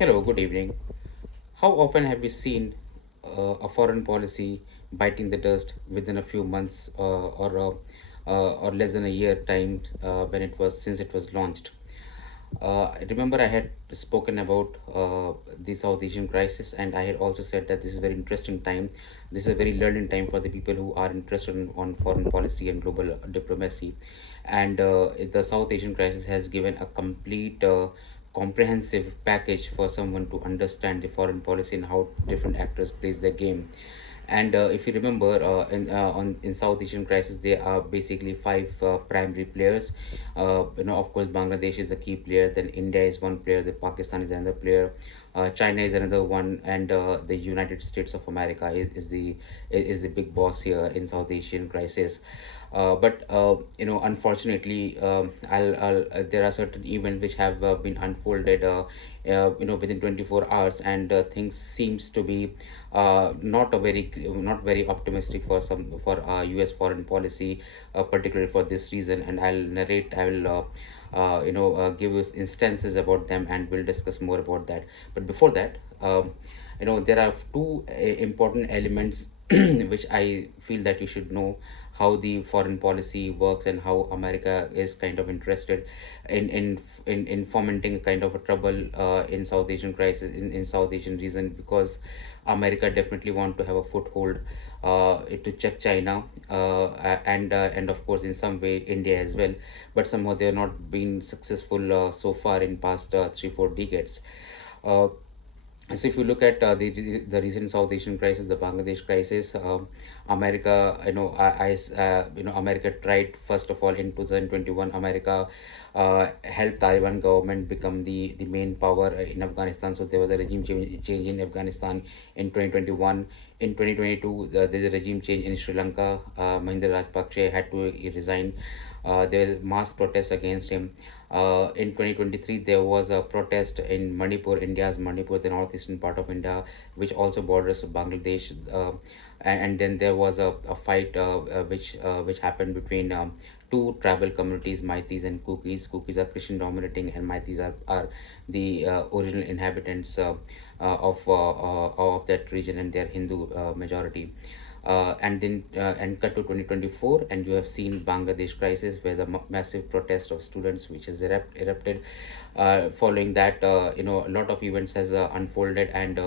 Hello, good evening. How often have we seen a foreign policy biting the dust within a few months or less than a year time when it was since it was launched? I remember I had spoken about the South Asian crisis, and I had also said that this is a very interesting time. This is a very learning time for the people who are interested on foreign policy and global diplomacy. And the South Asian crisis has given a complete, comprehensive package for someone to understand the foreign policy and how different actors plays their game. And if you remember, in South Asian crisis, there are basically five primary players. Of course, Bangladesh is a key player. Then India is one player. The Pakistan is another player. China is another one, and the United States of America is the big boss here in South Asian crisis. But unfortunately, there are certain events which have been unfolded, within 24 hours, and things seems to be not very optimistic for U.S. foreign policy, particularly for this reason. And I will give you instances about them, and we'll discuss more about that. But before that, there are two important elements which I feel that you should know how the foreign policy works and how America is kind of interested in fomenting a kind of a trouble in South Asian crisis in South Asian region, because America definitely want to have a foothold to check China, and of course in some way India as well, but somehow they have not been successful so far in past 3-4 decades. Uh, so if you look at the recent South Asian crisis, the Bangladesh crisis, America, America tried first of all in 2021. America helped Taliban government become the main power in Afghanistan. So there was a change in Afghanistan in 2021. In 2022, there's a regime change in Sri Lanka. Mahinda Rajapaksa had to resign. There was mass protest against him. In 2023, there was a protest in Manipur, India's Manipur, the northeastern part of India, which also borders Bangladesh. And then there was a fight which happened between two tribal communities, Maitis and Kukis. Kukis are Christian dominating, and Maitis are the original inhabitants of that region, and they're Hindu majority. And cut to 2024, and you have seen Bangladesh crisis, where the massive protest of students which has erupted. Following that, a lot of events has unfolded, and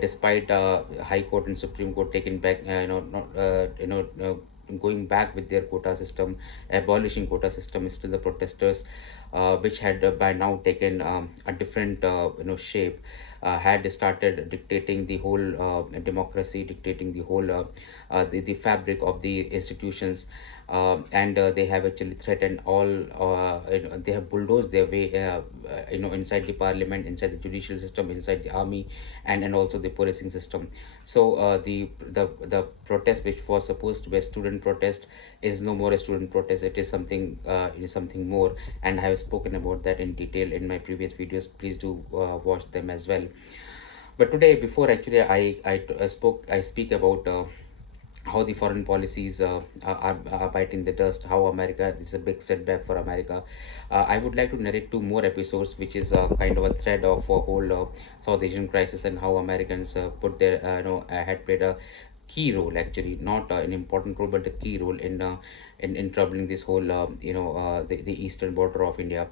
despite High Court and Supreme Court taking back, not going back with their quota system, abolishing quota system, still the protesters, which had by now taken a different shape, had started dictating the whole democracy, dictating the whole the fabric of the institutions, and they have actually threatened all. They have bulldozed their way, inside the parliament, inside the judicial system, inside the army, and also the policing system. So the protest, which was supposed to be a student protest, is no more a student protest. It is something more, and I have spoken about that in detail in my previous videos. Please do watch them as well. But today, before actually I speak about how the foreign policies are biting the dust, how America is a big setback for America. I would like to narrate two more episodes, which is kind of a thread of a whole South Asian crisis, and how Americans put their, had played a key role, actually not an important role, but a key role in troubling this whole the eastern border of India.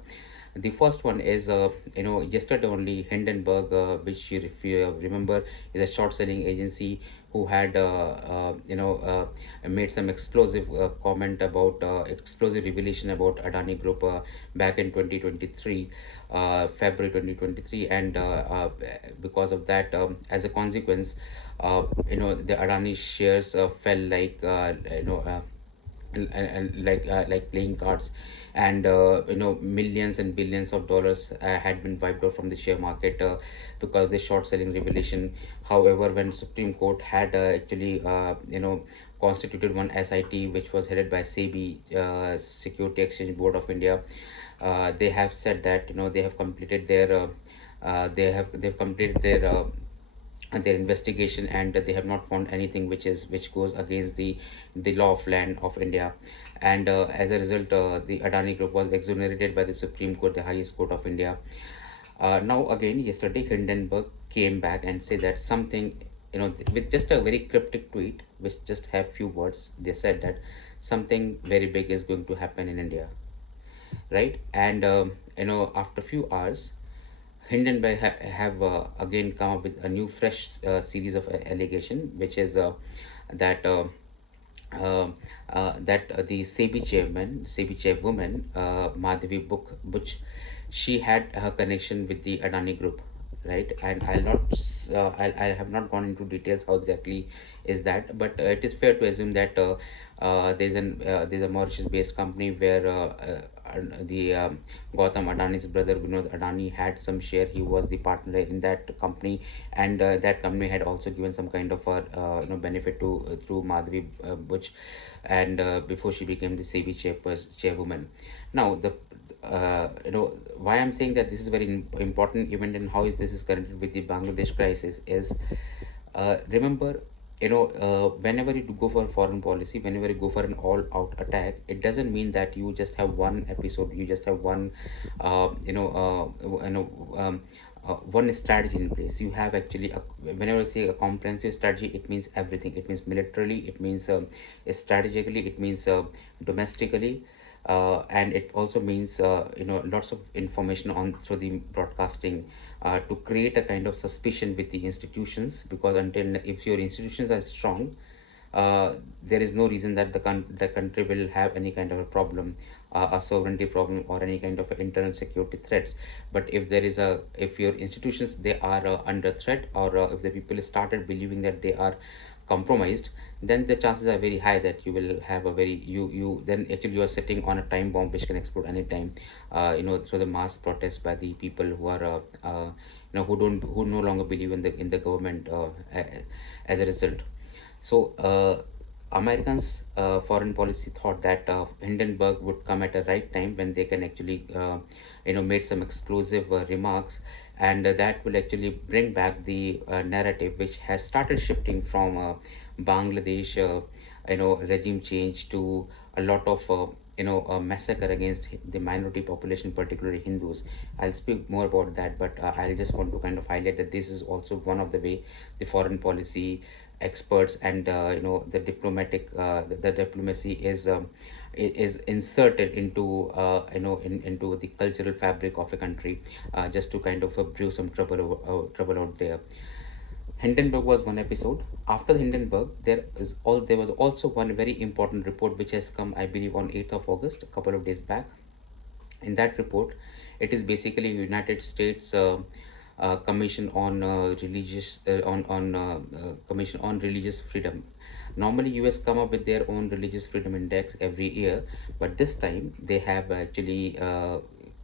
The first one is, yesterday only, Hindenburg, which if you remember, is a short selling agency who had made some explosive comment about explosive revelation about Adani Group back in 2023, February 2023, and because of that, as a consequence, the Adani shares fell like playing cards, and millions and billions of dollars had been wiped out from the share market because of the short selling revelation. However, when Supreme Court had actually constituted one SIT, which was headed by SEBI, Security Exchange Board of India, they have said that they have completed they've completed their investigation, and they have not found anything which goes against the law of land of India. And as a result, the Adani Group was exonerated by the Supreme Court, the highest court of India. Now again, yesterday Hindenburg came back and said that something, with just a very cryptic tweet, which just have few words. They said that something very big is going to happen in India, right? And after a few hours, Hindenburg have again come up with a new fresh series of allegation, which is that uh, the SEBI chairwoman, Madhavi Butch, she had her connection with the Adani Group, right? And I have not gone into details how exactly is that, but it is fair to assume that there's a Mauritius-based company where the Gautam Adani's brother Vinod Adani had some share. He was the partner in that company, and that company had also given some kind of benefit to through Madhavi Butch, and before she became the SEBI chairwoman. Now the why I'm saying that this is very important event and how is this is connected with the Bangladesh crisis is, remember, whenever you go for foreign policy, whenever you go for an all-out attack, it doesn't mean that you just have one episode, you just have one, one strategy in place. You have actually, whenever I say a comprehensive strategy, it means everything. It means militarily, it means strategically, it means domestically, and it also means lots of information on through the broadcasting, to create a kind of suspicion with the institutions, because until if your institutions are strong, there is no reason that the country will have any kind of a problem, a sovereignty problem or any kind of internal security threats. But if your institutions, they are under threat, or if the people started believing that they are compromised, then the chances are very high that you will have a very you then actually you are sitting on a time bomb which can explode anytime, through the mass protests by the people who are who no longer believe in the government, as a result. So Americans' foreign policy thought that Hindenburg would come at a right time when they can actually, made some explosive remarks, and that will actually bring back the narrative, which has started shifting from Bangladesh, regime change to a lot of, massacre against the minority population, particularly Hindus. I'll speak more about that, but I just want to kind of highlight that this is also one of the way the foreign policy experts and the the diplomacy is inserted into into the cultural fabric of a country, just to kind of brew some trouble out there. Hindenburg was one episode. After the Hindenburg, there was also one very important report which has come, I believe, on 8th of August, a couple of days back. In that report, it is basically United States Commission on Commission on Religious Freedom. Normally, US come up with their own religious freedom index every year, but this time they have actually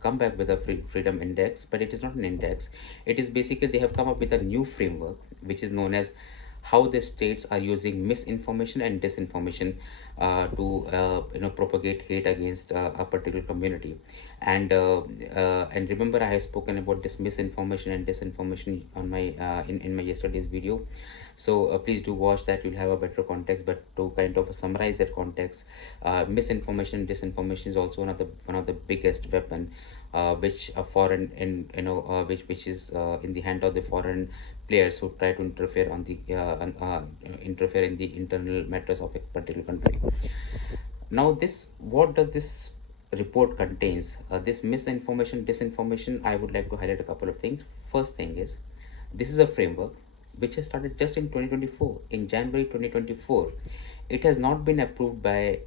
come back with a freedom index, but it is not an index. It is basically they have come up with a new framework which is known as how the states are using misinformation and disinformation to propagate hate against a particular community. And remember, I have spoken about this misinformation and disinformation on my in my yesterday's video. So please do watch that. You'll have a better context. But to kind of summarize that context, misinformation and disinformation is also one of the biggest weapon, which a foreign in which is in the hand of the foreign players who try to interfere in the internal matters of a particular country. Now, what does this report contains? This misinformation, disinformation. I would like to highlight a couple of things. First thing is, this is a framework which has started just in 2024, in January 2024. It has not been approved by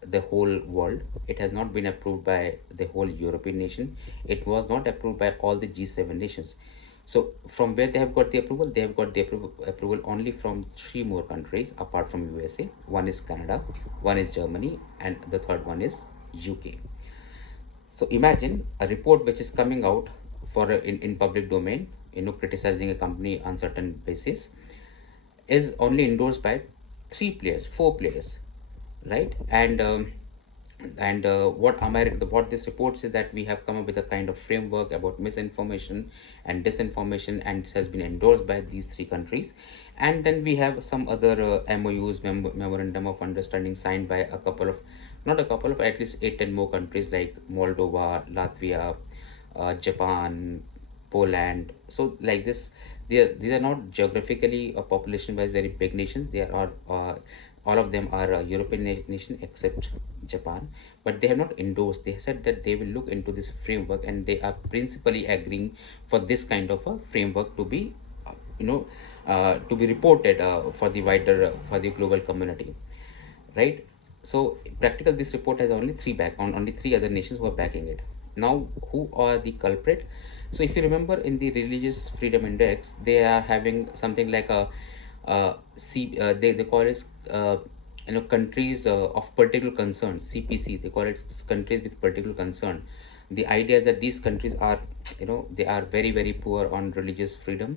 the whole world. It has not been approved by the whole European nation. It was not approved by all the G7 nations. So from where they have got the approval? They have got the approval only from three more countries apart from USA. One is Canada, one is Germany, and the third one is UK. So imagine a report which is coming out in public domain, criticizing a company on certain basis, is only endorsed by three players, four players, right? And what this reports is that we have come up with a kind of framework about misinformation and disinformation, and this has been endorsed by these three countries. And then we have some other MOUs, memorandum of understanding, signed by a couple of, not a couple of, at least 8 10 more countries like Moldova, Latvia, Japan, Poland. So like this, these are not geographically population wise very big nations. They are all of them are European nation except Japan, but they have not endorsed. They said that they will look into this framework, and they are principally agreeing for this kind of a framework to be, you know, to be reported for the wider for the global community, right? So practical, this report has only only three other nations who are backing it. Now, who are the culprit? So if you remember in the Religious Freedom Index, they are having something like a they call it countries of particular concern, CPC. They call it countries with particular concern. The idea is that these countries are, they are very very poor on religious freedom.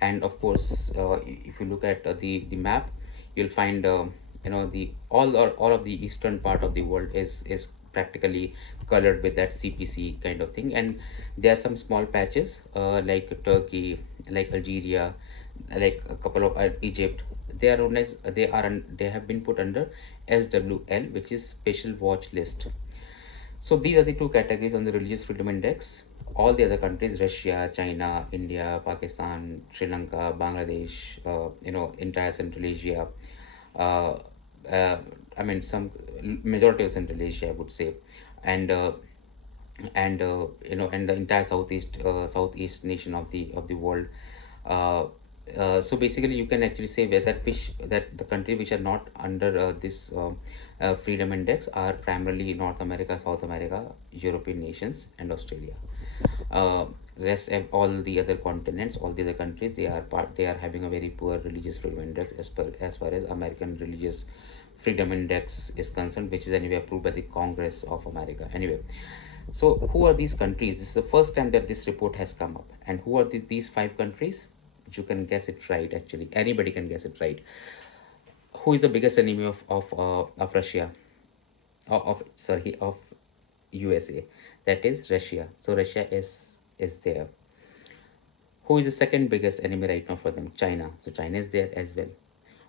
And of course, if you look at the map, you'll find, the all of the eastern part of the world is practically colored with that CPC kind of thing. And there are some small patches like Turkey, like Algeria, like a couple of Egypt. They are known as they have been put under SWL, which is special watch list. So these are the two categories on the Religious Freedom Index. All the other countries, Russia, China, India, Pakistan, Sri Lanka, Bangladesh, entire Central Asia, uh, uh, I mean, some majority of Central Asia, I would say, and and the entire southeast nation of the world. Uh, so basically, you can actually say that the country which are not under this freedom index are primarily North America, South America, European nations, and Australia. Uh, rest of all the other continents, all the other countries, they are having a very poor religious freedom index as far as American religious freedom index is concerned, which is anyway approved by the Congress of America. Anyway, so who are these countries? This is the first time that this report has come up. And who are these five countries? You can guess it right. Actually, anybody can guess it right. Who is the biggest enemy of Russia? Of USA? That is Russia. So Russia is there. Who is the second biggest enemy right now for them? China. So China is there as well.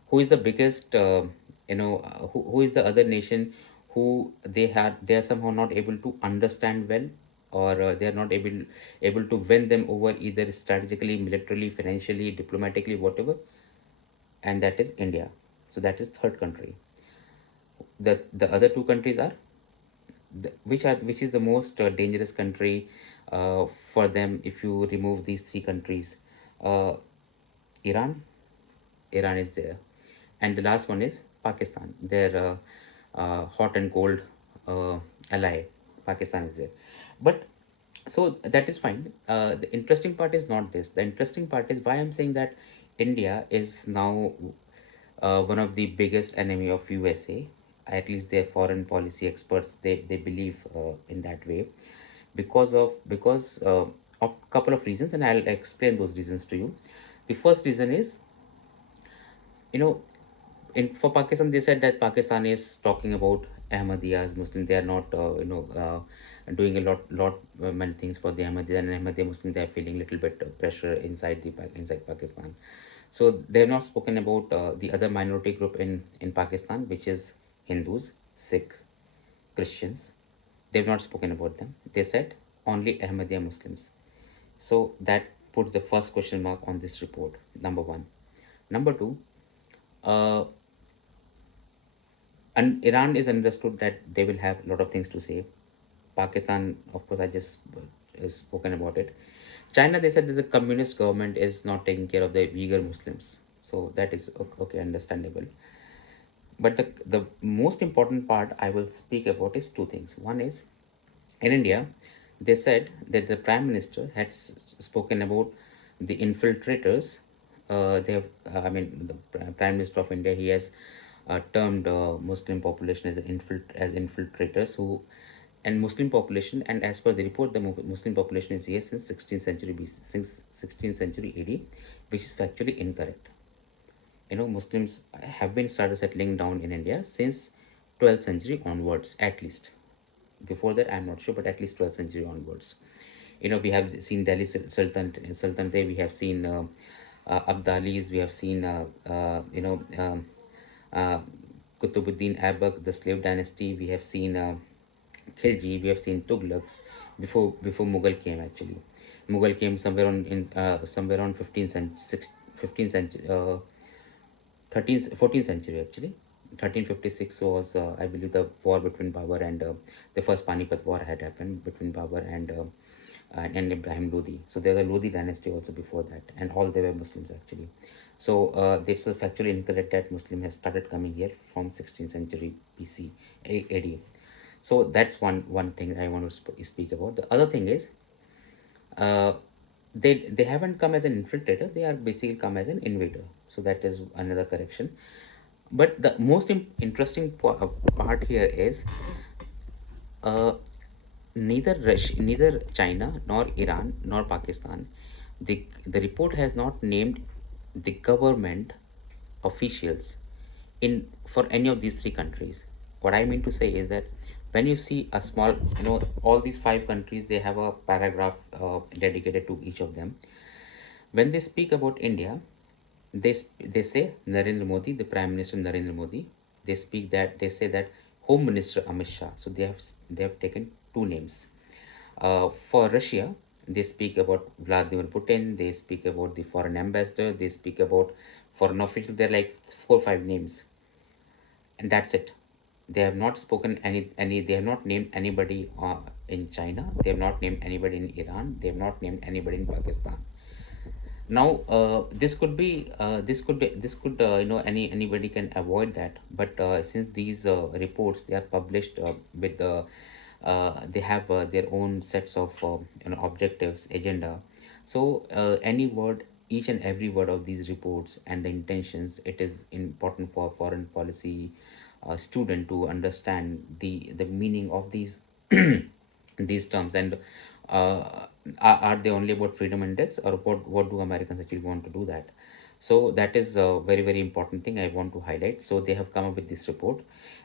Who is the biggest? Who is the other nation who they are somehow not able to understand well, or they are not able to win them over either strategically, militarily, financially, diplomatically, whatever, and that is India. So that is third country. The other two countries are which is the most dangerous country for them if you remove these three countries. uh, Iran. Iran is there, and the last one is Pakistan, their hot and cold ally. Pakistan is there, but so that is fine. The interesting part is not this. The interesting part is why I'm saying that India is now one of the biggest enemy of USA. At least their foreign policy experts, they believe in that way, because of couple of reasons, and I'll explain those reasons to you. The first reason is, you know in for Pakistan, they said that Pakistan is talking about Ahmadiyas, Muslim. They are not, doing a lot many things for the Ahmadiyya and Ahmadiyya Muslim. They are feeling little bit pressure inside inside Pakistan. So they have not spoken about the other minority group in Pakistan, which is Hindus, Sikhs, Christians. They have not spoken about them. They said only Ahmadiyya Muslims. So that puts the first question mark on this report. Number one. Number two. Uh, and Iran is understood that they will have a lot of things to say. Pakistan, of course, I just spoken about it. China, they said that the communist government is not taking care of the Uyghur Muslims, so that is okay, understandable. But the most important part I will speak about is two things. One is, in India, they said that the Prime Minister had spoken about the infiltrators. They have, the Prime Minister of India, he has termed Muslim population as as infiltrators who, and Muslim population, and as per the report, the Muslim population is here since 16th century BC, since 16th century AD, which is factually incorrect. Muslims have been started settling down in India since 12th century onwards, at least. Before that, I'm not sure, but at least 12th century onwards. We have seen Delhi Sultanate, we have seen Abdalis, we have seen uh, Qutbuddin Aibak, the slave dynasty. We have seen Khilji, we have seen Tughlaqs before Mughal came actually. Mughal came somewhere on in somewhere around 15th century, 13th 14th century actually. 1356 was, I believe, the war between Babur and the first Panipat war had happened between Babur and Ibrahim Lodi. So there was a Lodi dynasty also before that, and all they were Muslims actually. So this was factually incorrect that Muslim has started coming here from 16th century BC AD. So that's one thing I want to speak about. The other thing is, uh, they haven't come as an infiltrator, they are basically come as an invader. So that is another correction. But the most interesting part here is, uh, neither China nor Iran nor Pakistan, the report has not named the government officials in for any of these three countries. What I mean to say is that when you see a small, all these five countries, they have a paragraph dedicated to each of them. When they speak about India, they say Narendra Modi, the Prime Minister Narendra Modi. They say that Home Minister Amit Shah. So they have taken two names. For Russia, they speak about Vladimir Putin. They speak about the foreign ambassador. They speak about foreign official. They're like four or five names, and that's it. They have not spoken any. They have not named anybody in China. They have not named anybody in Iran. They have not named anybody in Pakistan. Now, this could anybody can avoid that, but since these reports, they are published with they have their own sets of objectives, agenda. So any word, each and every word of these reports and the intentions, it is important for foreign policy student to understand the meaning of these these terms. And are they only about freedom index, or what do Americans actually want to do that? So that is a very very important thing I want to highlight. So they have come up with this report,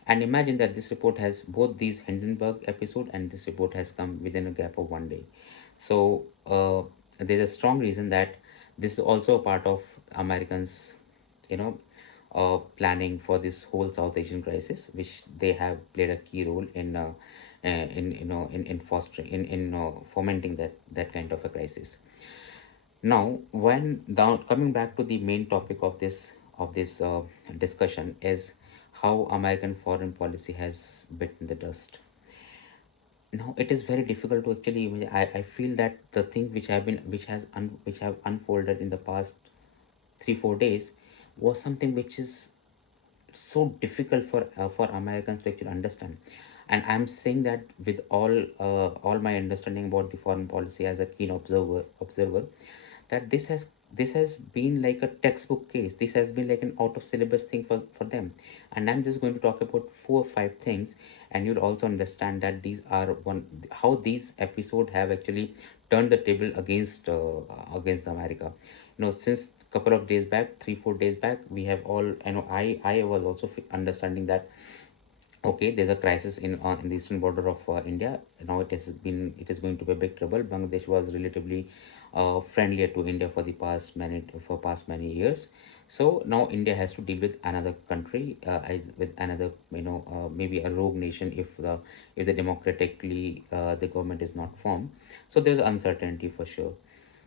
and imagine that this report has both these Hindenburg episode, and this report has come within a gap of one day. So there's a strong reason that this is also a part of Americans, you know planning for this whole South Asian crisis, which they have played a key role in in fostering, fomenting that kind of a crisis. Now, when down coming back to the main topic of this discussion is how American foreign policy has bitten the dust. Now it is very difficult to actually I feel that the thing which have been which have unfolded in the past 3 4 days was something which is so difficult for Americans to actually understand. And I'm saying that with all my understanding about the foreign policy as a keen observer, that this has been like a textbook case. This has been like an out of syllabus thing for them. And I'm just going to talk about 4 or 5 things, and you'll also understand that these are one how these episodes have actually turned the table against America. Since couple of days back, 3 4 days back, we have all, I was also understanding that okay, there's a crisis in the eastern border of India. Now it is going to be a big trouble. Bangladesh was relatively friendlier to India for past many years. So now India has to deal with another country, with another, maybe a rogue nation, if the democratically the government is not formed. So there's uncertainty for sure.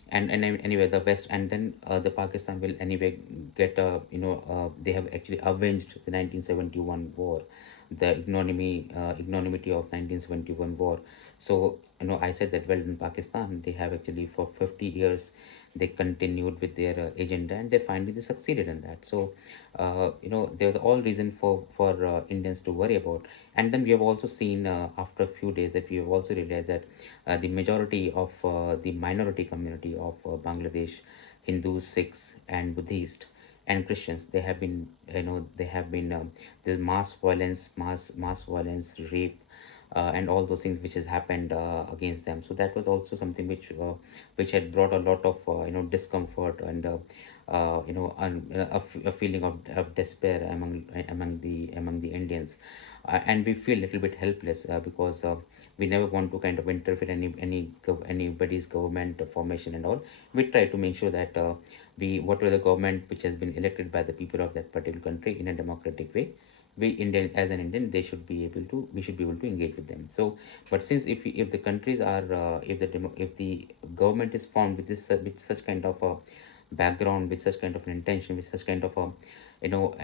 And anyway, the West, and then the Pakistan will anyway get they have actually avenged the 1971 war, the ignominy of 1971 war. So I said that, well, in Pakistan they have actually for 50 years they continued with their agenda, and they finally they succeeded in that. So there's all reason for Indians to worry about. And then we have also seen, after a few days, that we have also realized that the majority of the minority community of Bangladesh, Hindus, Sikhs, and Buddhists and Christians, they have been there's mass violence, rape, and all those things which has happened against them. So that was also something which had brought a lot of discomfort, and a feeling of despair among the Indians. And we feel a little bit helpless, because we never want to kind of interfere anybody's government formation and all. We try to make sure that we whatever the government which has been elected by the people of that particular country in a democratic way, we Indian, as an Indian, they should be able to we should be able to engage with them. So, but since if the countries are if the government is formed with this with such kind of a background, with such kind of an intention, with such kind of a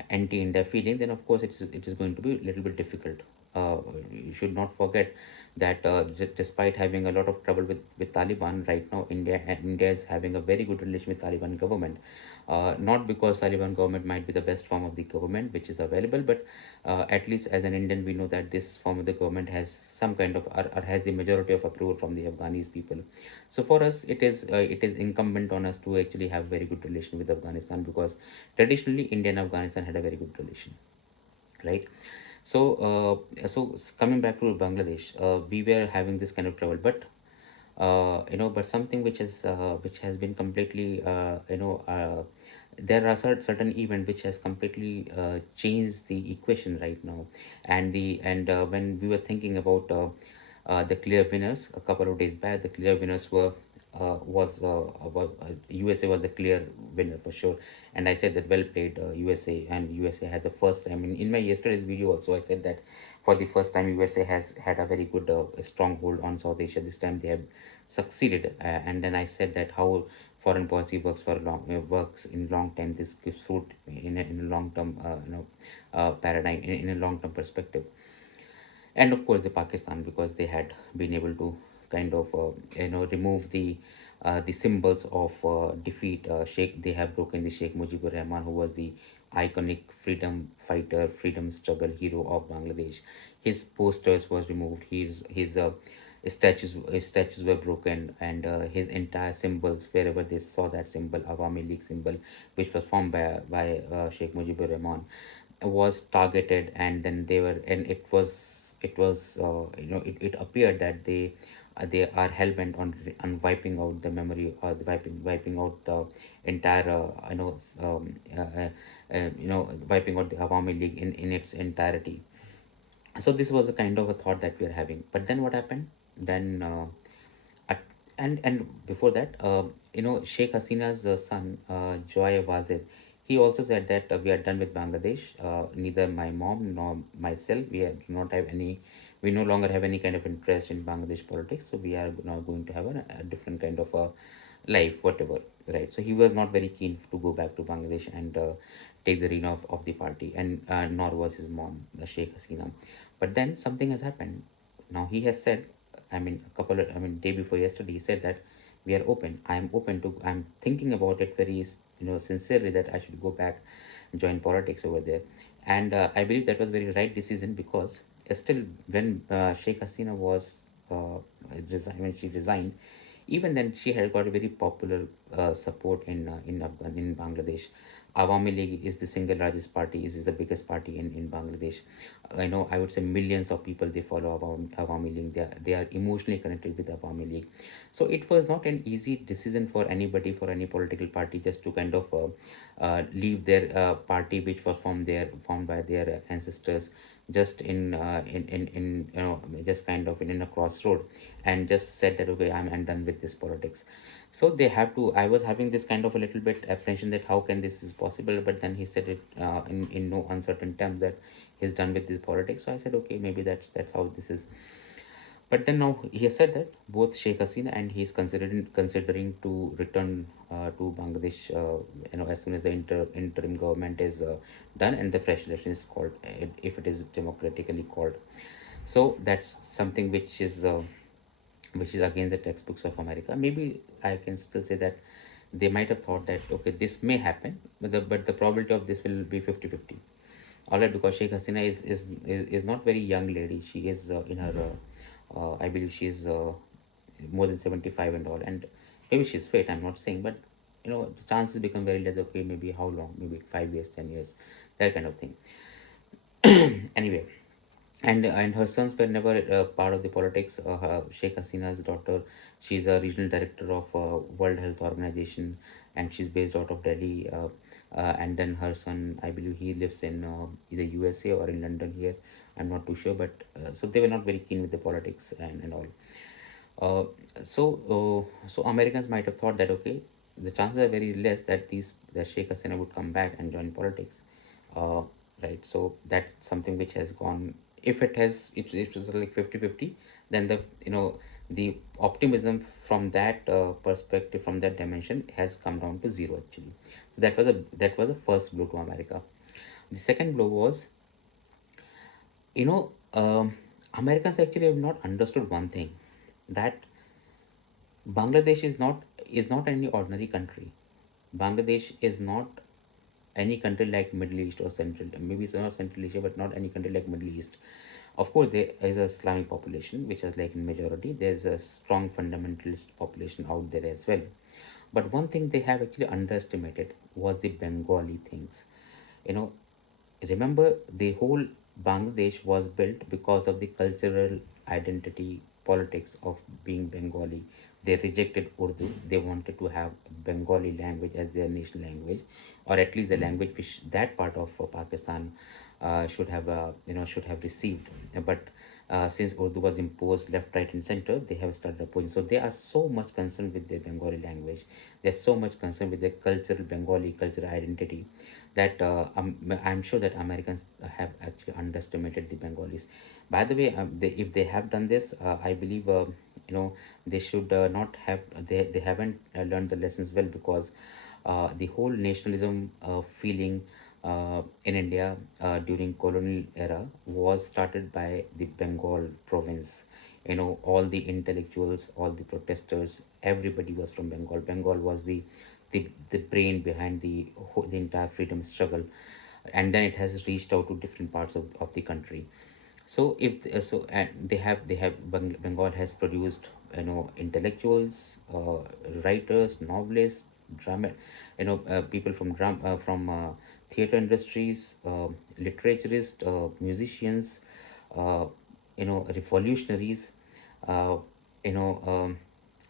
anti-India feeling, then of course it is going to be a little bit difficult. You should not forget that despite having a lot of trouble with Taliban right now, India is having a very good relation with Taliban government. Not because Taliban government might be the best form of the government which is available, but at least as an Indian, we know that this form of the government has some kind of or has the majority of approval from the Afghanis people. So for us, it is incumbent on us to actually have very good relation with Afghanistan, because traditionally India and Afghanistan had a very good relation, right? So coming back to Bangladesh, we were having this kind of trouble, but but something which has been completely there are certain event which has completely changed the equation right now. And when we were thinking about the clear winners a couple of days back, the clear winners was USA was the clear winner for sure. And I said that well played, USA. And USA had the first time in my yesterday's video also, I said that for the first time USA has had a very good stronghold on South Asia. This time they have succeeded. And then I said that how foreign policy works in long time. This gives fruit in a long term paradigm, in a long term perspective. And of course the Pakistan, because they had been able to kind of remove the symbols of defeat. Sheikh They have broken the Sheikh Mujibur Rahman, who was the iconic freedom fighter, freedom struggle hero of Bangladesh. His posters was removed. His statues were broken, and his entire symbols, wherever they saw that symbol, Awami League symbol, which was formed by Sheikh Mujibur Rahman, was targeted. And then it appeared that they are hell-bent on wiping out the memory, or wiping out the entire wiping out the Awami League in its entirety. So this was a kind of a thought that we are having. But then what happened then, at, and before that, Sheikh Hasina's son, Joy Wazir, he also said that we are done with Bangladesh. Neither my mom nor myself, do not have any, we no longer have any kind of interest in Bangladesh politics. So we are now going to have a different kind of a life, whatever, right? So he was not very keen to go back to Bangladesh and take the reign of the party, and nor was his mom, Sheikh Hasina. But then something has happened. Now he has said, day before yesterday, he said that we are open. I'm thinking about it very, sincerely, that I should go back, join politics over there. And I believe that was very right decision, because still when Sheikh Hasina was when she resigned, even then she had got a very popular support in Bangladesh. Awami League is the single largest party, is the biggest party in Bangladesh. I know, I would say millions of people, they follow Awami League. They are emotionally connected with Awami League. So it was not an easy decision for anybody, for any political party, just to kind of leave their party, which was formed by their ancestors, just in just kind of in a crossroad, and just said that okay, I'm done with this politics. So they have to, I was having this kind of a little bit apprehension that how can this is possible. But then he said it in no uncertain terms that he's done with this politics. So I said okay, maybe that's how this is. But then now he has said that both Sheikh Hasina and he is considering to return to Bangladesh, as soon as the interim government is done and the fresh election is called, if it is democratically called. So that's something which is against the textbooks of America. Maybe I can still say that they might have thought that okay, this may happen, but the probability of this will be 50-50. All right, because Sheikh Hasina is not very young lady. She is in her I believe she is more than 75 and all, and maybe she's fit. I'm not saying, but the chances become very less. Okay, maybe how long? Maybe 5 years, 10 years, that kind of thing. Anyway, and her sons were never part of the politics. Sheikh Hasina's daughter, she's a regional director of World Health Organization, and she's based out of Delhi. And then her son, I believe he lives in either USA or in London here. I'm not too sure, but so they were not very keen with the politics and all. Uh, so Americans might have thought that okay, the chances are very less that Sheikh Hasina would come back and join politics. Uh, right? So that's something which has gone. If it was like 50-50, then the optimism from that perspective, from that dimension, has come down to zero actually. So that was the first blow to America. The second blow was, you know um, Americans actually have not understood one thing, that Bangladesh is not any ordinary country. Bangladesh is not any country like Middle East or Central, maybe it's not Central Asia, but not any country like Middle East. Of course, there is a Islamic population, which is like in majority. There's a strong fundamentalist population out there as well. But one thing they have actually underestimated was the Bengali things. You know, remember, the whole Bangladesh was built because of the cultural identity politics of being Bengali. They rejected Urdu. They wanted to have Bengali language as their national language, or at least the language which that part of Pakistan should have received. But since Urdu was imposed left, right, and center, they have started opposing. So they are so much concerned with their Bengali language. They are so much concerned with their cultural Bengali cultural identity, that I'm sure that Americans have actually underestimated the Bengalis. By the way, if they have done this, I believe they should not have. They haven't learned the lessons well, because the whole nationalism feeling in India during colonial era was started by the Bengal province. All the intellectuals, all the protesters, everybody was from Bengal. Bengal was the brain behind the entire freedom struggle, and then it has reached out to different parts of the country. So if so and they have Bengal has produced intellectuals, writers, novelists, drama, people from theater industries, literaturists, musicians, uh, revolutionaries, uh, you know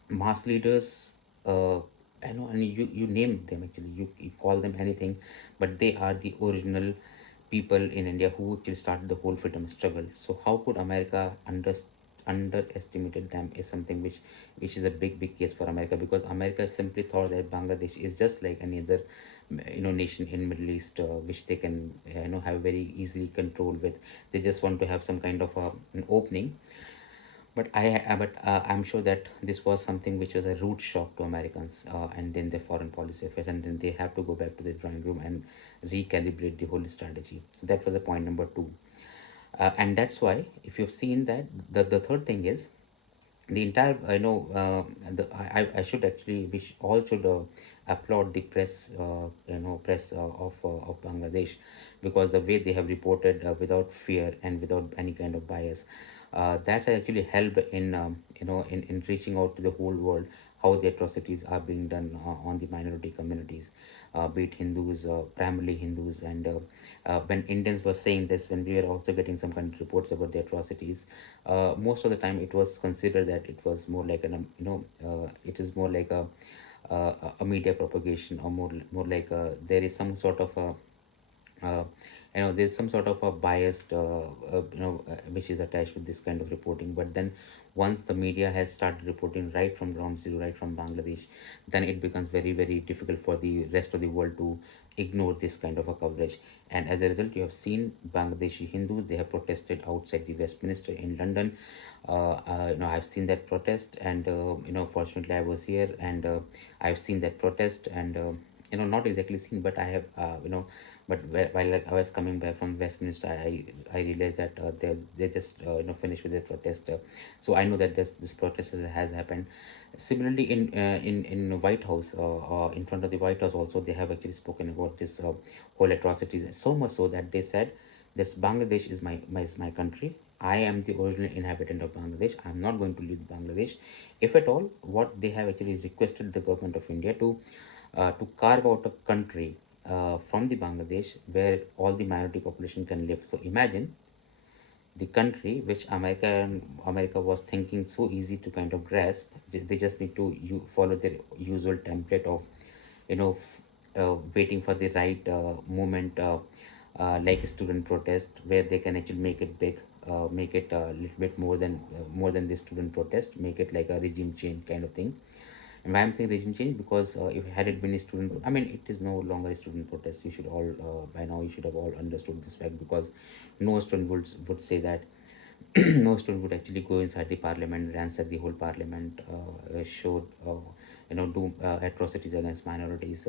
mass leaders, and you name them actually. You call them anything, but they are the original people in India who actually started the whole freedom struggle. So how could America underestimated them is something which is a big case for America, because America simply thought that Bangladesh is just like any other nation in Middle East, which they can have very easily control with. They just want to have some kind of an opening. I'm sure that this was something which was a root shock to Americans, and then their foreign policy affairs, and then they have to go back to the drawing room and recalibrate the whole strategy. So that was the point number two, and that's why, if you've seen that, the third thing is the entire I should actually, we all should applaud the press of Bangladesh, because the way they have reported without fear and without any kind of bias, that has actually helped in reaching out to the whole world how the atrocities are being done on the minority communities, be it Hindus, primarily Hindus. And when Indians were saying this, when we were also getting some kind of reports about the atrocities, most of the time it was considered that it was more like it is more like a media propagation, or more like there is some sort of a uh, there's some sort of a biased which is attached with this kind of reporting. But then once the media has started reporting right from ground zero, right from Bangladesh, then it becomes very very difficult for the rest of the world to ignore this kind of a coverage. And as a result, you have seen Bangladeshi Hindus, they have protested outside the Westminster in London. I've seen that protest, and fortunately I was here, and I've seen that protest. And not exactly seen, but I have but while I was coming back from Westminster, I realized that they just finished with their protest. So I know that this protest has happened. Similarly, in White House, in front of the White House also, they have actually spoken about this whole atrocities. So much so that they said, this Bangladesh is my country. I am the original inhabitant of Bangladesh. I'm not going to leave Bangladesh. If at all, what they have actually requested the government of India to carve out a country from the Bangladesh where all the minority population can live. So imagine the country which America was thinking so easy to kind of grasp. They just need to follow their usual template of waiting for the right moment, like a student protest, where they can actually make it big, make it a little bit more than the student protest, make it like a regime change kind of thing. And why I'm saying regime change, because if had it been a student, I mean, it is no longer a student protest. You should all by now you should have all understood this fact, because no student would say that. No student would actually go inside the parliament, ransack the whole parliament, show, do atrocities against minorities,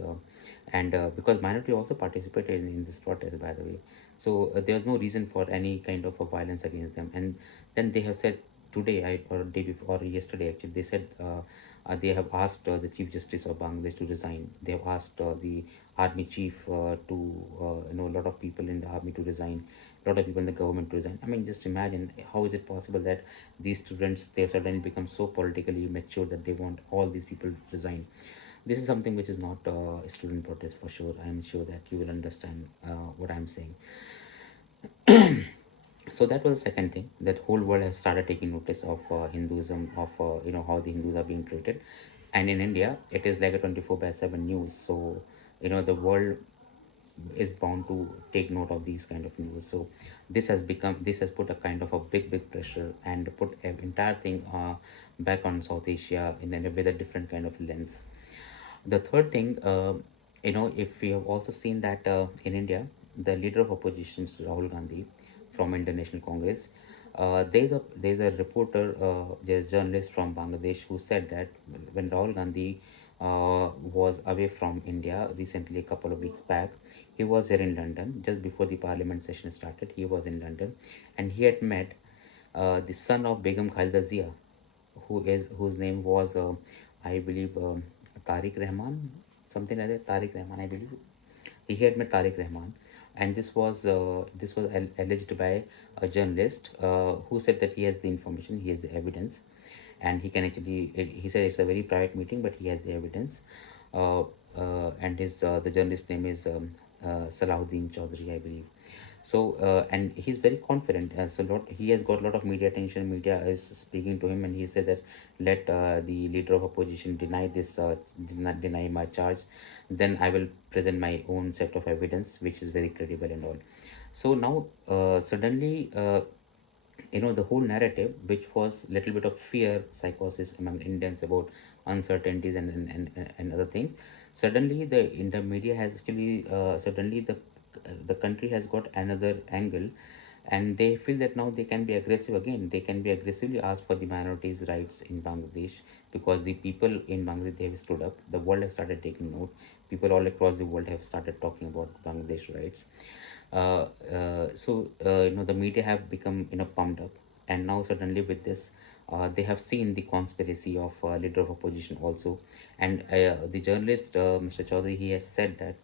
and because minority also participated in this protest, by the way. So there was no reason for any kind of a violence against them. And then they have said today, or day before, or yesterday actually, they said they have asked the Chief Justice of Bangladesh to resign. They have asked the army chief a lot of people in the army to resign, a lot of people in the government to resign. I mean, just imagine, how is it possible that these students, they have suddenly become so politically mature that they want all these people to resign? This is something which is not a student protest for sure. I am sure that you will understand what I'm saying. So that was the second thing, that whole world has started taking notice of Hinduism, of how the Hindus are being treated. And in India, it is like a 24 by 7 news. So the world is bound to take note of these kind of news. So this has put a kind of a big pressure, and put an entire thing back on South Asia with a different kind of lens. The third thing, if we have also seen that in India, the leader of opposition, Rahul Gandhi, from Indian National Congress, there's a reporter, there's a journalist from Bangladesh who said that when Rahul Gandhi was away from India recently, a couple of weeks back, he was here in London just before the Parliament session started. He was in London, and he had met the son of Begum Khalida Zia, whose name was I believe Tariq Rahman, something like that. Tariq Rahman, I believe. He had met Tariq Rahman, and this was alleged by a journalist who said that he has the information, he has the evidence, and he can actually. He said it's a very private meeting, but he has the evidence. And his the journalist name is Salahuddin Chaudhary, I believe. So and he's very confident. He has got a lot of media attention. Media is speaking to him, and he said that let the leader of opposition deny my charge, then I will present my own set of evidence, which is very credible and all. So now suddenly. The whole narrative, which was little bit of fear psychosis among Indians about uncertainties and other things, suddenly the media has actually suddenly the country has got another angle, and they feel that now they can be aggressive again. They can be aggressively ask for the minorities rights in Bangladesh, because the people in Bangladesh, they have stood up. The world has started taking note. People all across the world have started talking about Bangladesh rights. The media have become pumped up, and now suddenly with this, they have seen the conspiracy of leader of opposition also. And the journalist, Mr. Chaudhary, he has said that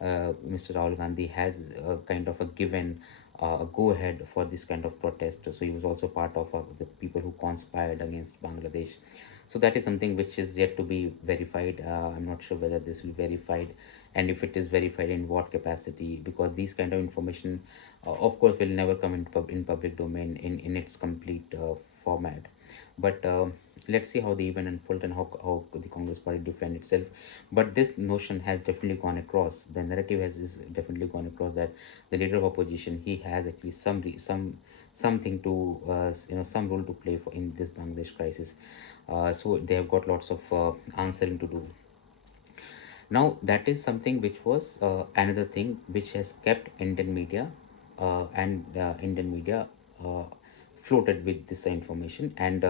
Mr. Rahul Gandhi has kind of a given a go ahead for this kind of protest. So he was also part of the people who conspired against Bangladesh. So that is something which is yet to be verified. I'm not sure whether this will be verified, and if it is verified, in what capacity, because these kind of information, of course, will never come in public domain in its complete format. But let's see how the event unfolds, and how the Congress party defend itself. But this notion has definitely gone across. The narrative has is definitely gone across that the leader of opposition, he has actually something to some role to play for in this Bangladesh crisis. So they have got lots of answering to do. Now that is something which was another thing which has kept Indian media and Indian media uh, floated with this information. And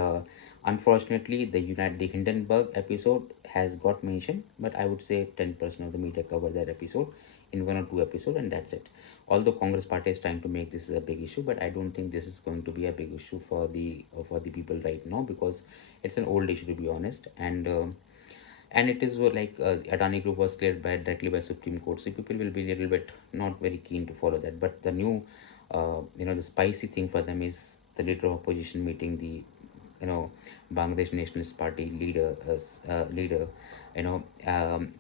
unfortunately, the Hindenburg episode has got mentioned, but I would say 10% of the media covered that episode in one or two episodes, and that's it. Although Congress party is trying to make this a big issue, but I don't think this is going to be a big issue for the people right now, because it's an old issue, to be honest. And it is like Adani Group was cleared directly by Supreme Court, so people will be a little bit not very keen to follow that. But the new, the spicy thing for them is the leader of opposition meeting the, Bangladesh Nationalist Party leader, you know, um,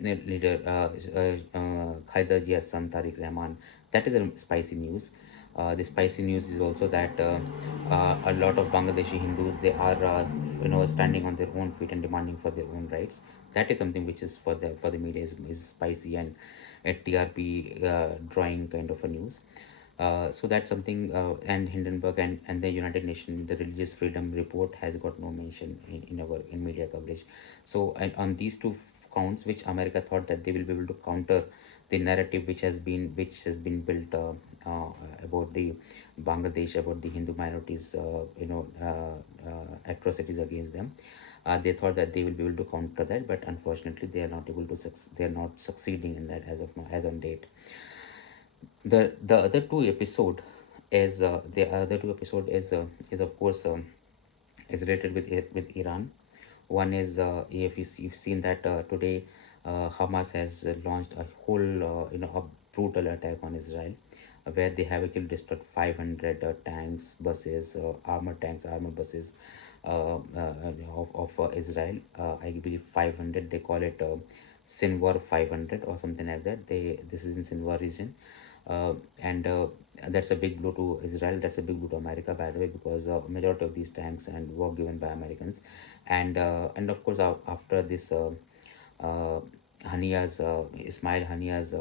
leader Khaida Jia's son Tariq Rahman. That is a spicy news. The spicy news is also that a lot of Bangladeshi Hindus, they are standing on their own feet and demanding for their own rights. That is something which is for the media is spicy and a TRP drawing kind of a news. So that's something, and Hindenburg and the United Nations, the Religious Freedom Report has got no mention in our in media coverage. So and on these two counts, which America thought that they will be able to counter the narrative which has been built about the Bangladesh, about the Hindu minorities, atrocities against them. They thought that they will be able to counter that, but unfortunately, they are not able to. They are not succeeding in that as of now, as on date. The other two episode is of course is related with Iran. One is, if you've seen that today, Hamas has launched a whole a brutal attack on Israel, where they have actually destroyed 500 tanks, buses, armored tanks, armored buses of Israel. I believe 500. They call it Sinwar 500 or something like that. This is in Sinwar region, and that's a big blow to Israel. That's a big blow to America, by the way, because majority of these tanks and were given by Americans, and of course after this. Uh, Hania's Ismail Hania's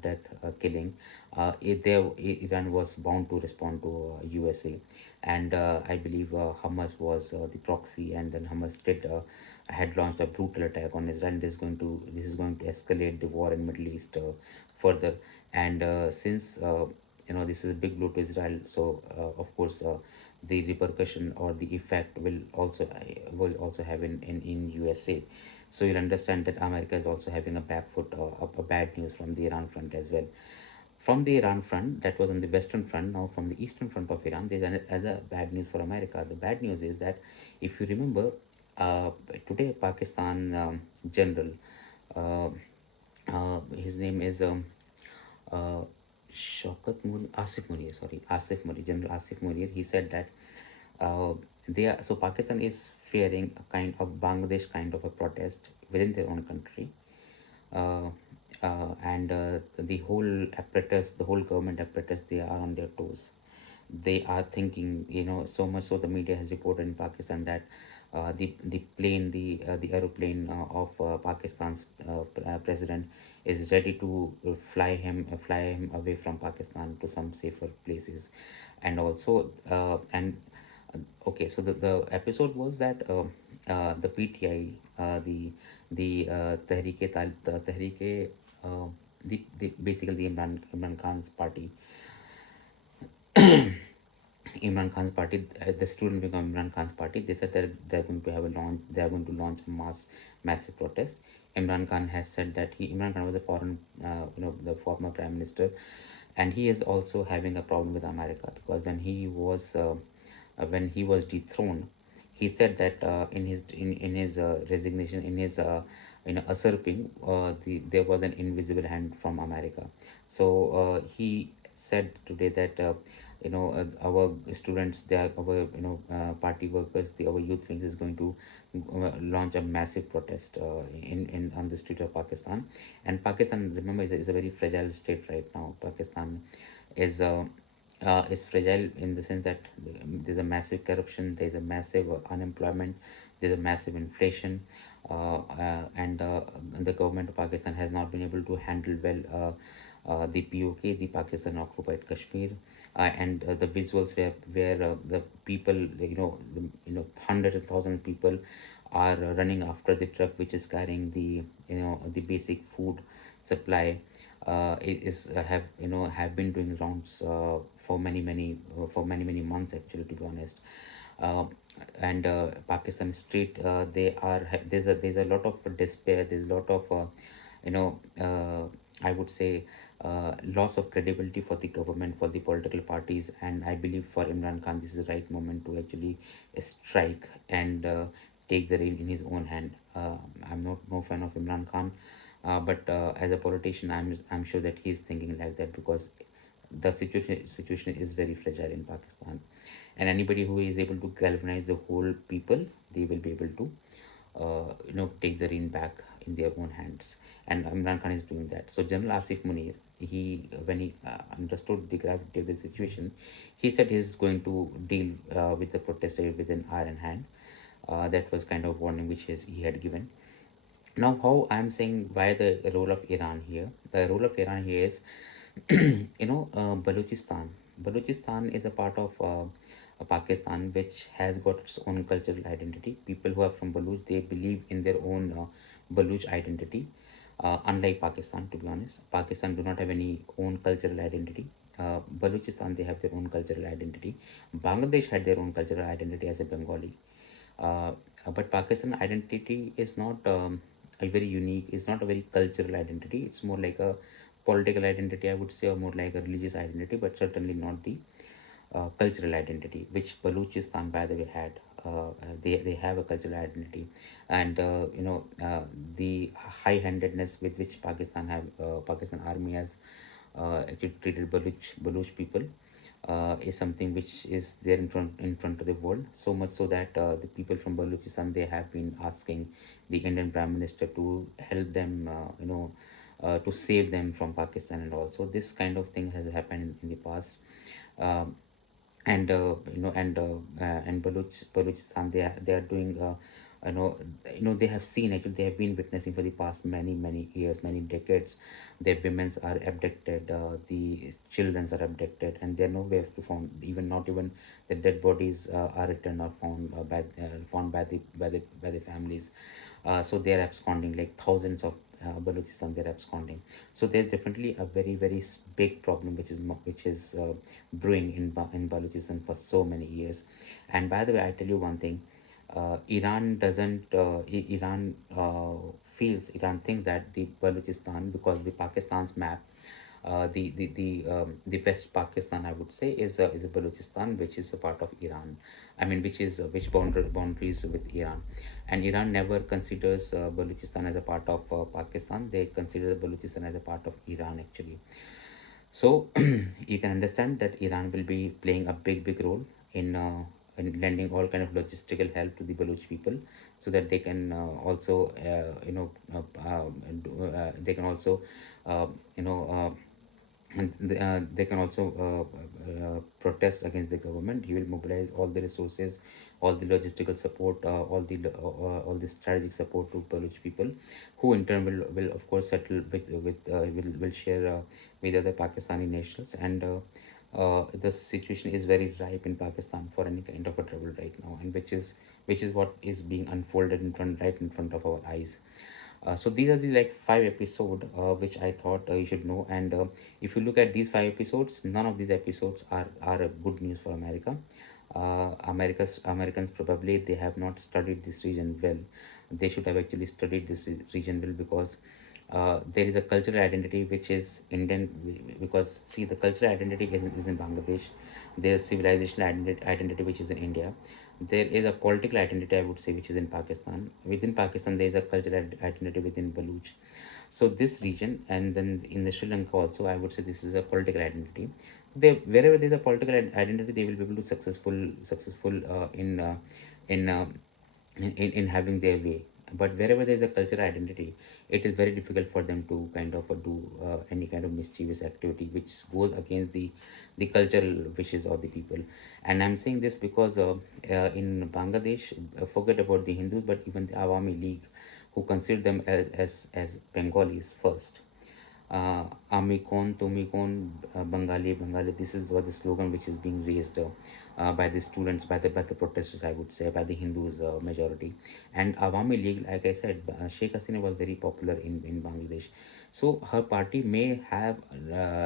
death, killing, Iran was bound to respond to USA, and I believe Hamas was the proxy, and then Hamas did had launched a brutal attack on Israel. This is going to escalate the war in Middle East further, and since this is a big blow to Israel, so of course the repercussion or the effect will also have in USA. So you'll understand that America is also having a back foot, or a bad news from the Iran front as well. From the Iran front, that was on the western front. Now from the eastern front of Iran, there's another bad news for America. The bad news is that, if you remember, uh, today Pakistan general, uh, his name is uh, Asif Munir, sorry, Asif Munir, General Asif Munir. He said that Pakistan is fearing a kind of Bangladesh kind of a protest within their own country, uh, and the whole apparatus, the whole government apparatus, they are on their toes. They are thinking, so much so the media has reported in Pakistan that the plane, the aeroplane of Pakistan's president is ready to fly him away from Pakistan to some safer places, and also okay, so the episode was that the PTI, the Tehrike, basically the Imran Khan's party, Imran Khan's party, the student wing of Imran Khan's party, they said that they are going to launch a massive protest. Imran Khan has said that Imran Khan was a the former prime minister, and he is also having a problem with America, because when he was dethroned, he said that in his resignation, in his usurping, there was an invisible hand from America. So he said today that our students, they are our party workers, our youth wings is going to launch a massive protest in on the street of Pakistan. And Pakistan, remember, is a very fragile state right now. Pakistan is is fragile in the sense that there's a massive corruption, there's a massive unemployment, there's a massive inflation, and the government of Pakistan has not been able to handle well the POK, the Pakistan occupied Kashmir, and the visuals where the people, hundreds of thousands of people are running after the truck which is carrying the basic food supply. It is have been doing rounds for many months, actually, to be honest. uh, and Pakistan street, there's a lot of despair, there's a lot of you know I would say loss of credibility for the government, for the political parties, and I believe for Imran Khan this is the right moment to actually strike and take the rein in his own hand. I'm not no fan of Imran Khan, but as a politician, I'm sure that he's thinking like that, because the situation is very fragile in Pakistan, and anybody who is able to galvanize the whole people, they will be able to take the reign back in their own hands, and Imran Khan is doing that. So General Asif Munir, when he understood the gravity of the situation, he said he's going to deal with the protesters with an iron hand. That was kind of warning which he had given. Now, how I'm saying, why the role of Iran here? The role of Iran here is, Balochistan. Balochistan is a part of Pakistan, which has got its own cultural identity. People who are from Baloch, they believe in their own Baloch identity. Unlike Pakistan, to be honest, Pakistan do not have any own cultural identity. Balochistan, they have their own cultural identity. Bangladesh had their own cultural identity as a Bengali. uh, but Pakistan identity is not a very unique, it's not a very cultural identity. It's more like a political identity, I would say, or more like a religious identity, but certainly not the cultural identity, which Balochistan, by the way, had. They have a cultural identity, and the high-handedness with which Pakistan Army has actually treated Baloch people is something which is there in front of the world. So much so that the people from Balochistan, they have been asking the Indian Prime Minister to help them, to save them from Pakistan and all. So this kind of thing has happened in the past. Um, and Balochistan, they are doing, you know they have seen, actually they have been witnessing for the past many years, many decades. Their women's are abducted, the childrens are abducted, and they're nowhere to found. Even not even the dead bodies are returned or found by the families. So they are absconding, like thousands of Balochistan, they're absconding. So there's definitely a very big problem which is brewing in Balochistan for so many years. And by the way, I tell you one thing, Iran doesn't Iran Iran thinks that the Balochistan, because the Pakistan's map, the West Pakistan, I would say, is a Balochistan, which is a part of Iran. I mean, which boundaries with Iran, and Iran never considers Balochistan as a part of Pakistan. They consider Balochistan as a part of Iran, actually. So you can understand that Iran will be playing a big role in lending all kind of logistical help to the Baloch people, so that they can also they can also uh, you know and they can also protest against the government. He will mobilize all the resources, all the logistical support, all the strategic support to Baloch people, who in turn will of course settle will share with other Pakistani nationals. And the situation is very ripe in Pakistan for any kind of a trouble right now, and which is what is being unfolded right in front of our eyes. So these are the like 5 episode which I thought you should know. And if you look at these 5 episodes, none of these episodes are a good news for America. Americans probably they have not studied this region well. They should have actually studied this region well, because there is a cultural identity which is Indian. Because see, the cultural identity is in Bangladesh. There's civilization identity which is in India. There is a political identity, I would say, which is in Pakistan. Within Pakistan, there is a cultural identity within Baloch. So this region, and then in the Sri Lanka also, I would say this is a political identity. Wherever there is a political identity, they will be able to successful in, uh, in having their way. But wherever there is a cultural identity, it is very difficult for them to kind of do any kind of mischievous activity which goes against the cultural wishes of the people. And I'm saying this because in Bangladesh, forget about the Hindus, but even the Awami League, who consider them as Bengalis first. Ami Kon, Tumi Kon, Bengali. This is what the slogan which is being raised by the students, by the protesters, I would say, by the Hindus majority. And Awami League, like I said, Sheikh Hasina was very popular in Bangladesh. So her party may have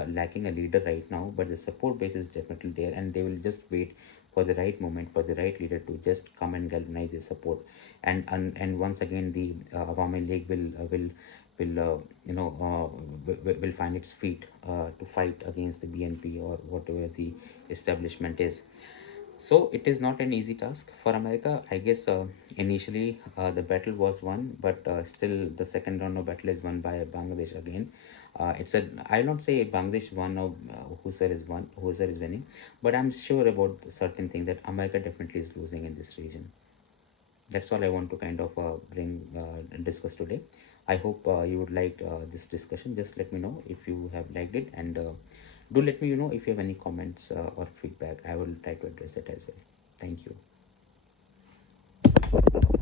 lacking a leader right now, but the support base is definitely there, and they will just wait for the right moment, for the right leader to just come and galvanize the support. And once again, the Awami League will will find its feet to fight against the BNP or whatever the establishment is. So it is not an easy task for America. I guess initially the battle was won, but still the second round of battle is won by Bangladesh again. I'll not say Bangladesh won or Husser is winning, but I'm sure about certain thing that America definitely is losing in this region. That's all I want to kind of bring and discuss today. I hope you would like this discussion. Just let me know if you have liked it, and do let me know if you have any comments or feedback. I will try to address it as well. Thank you.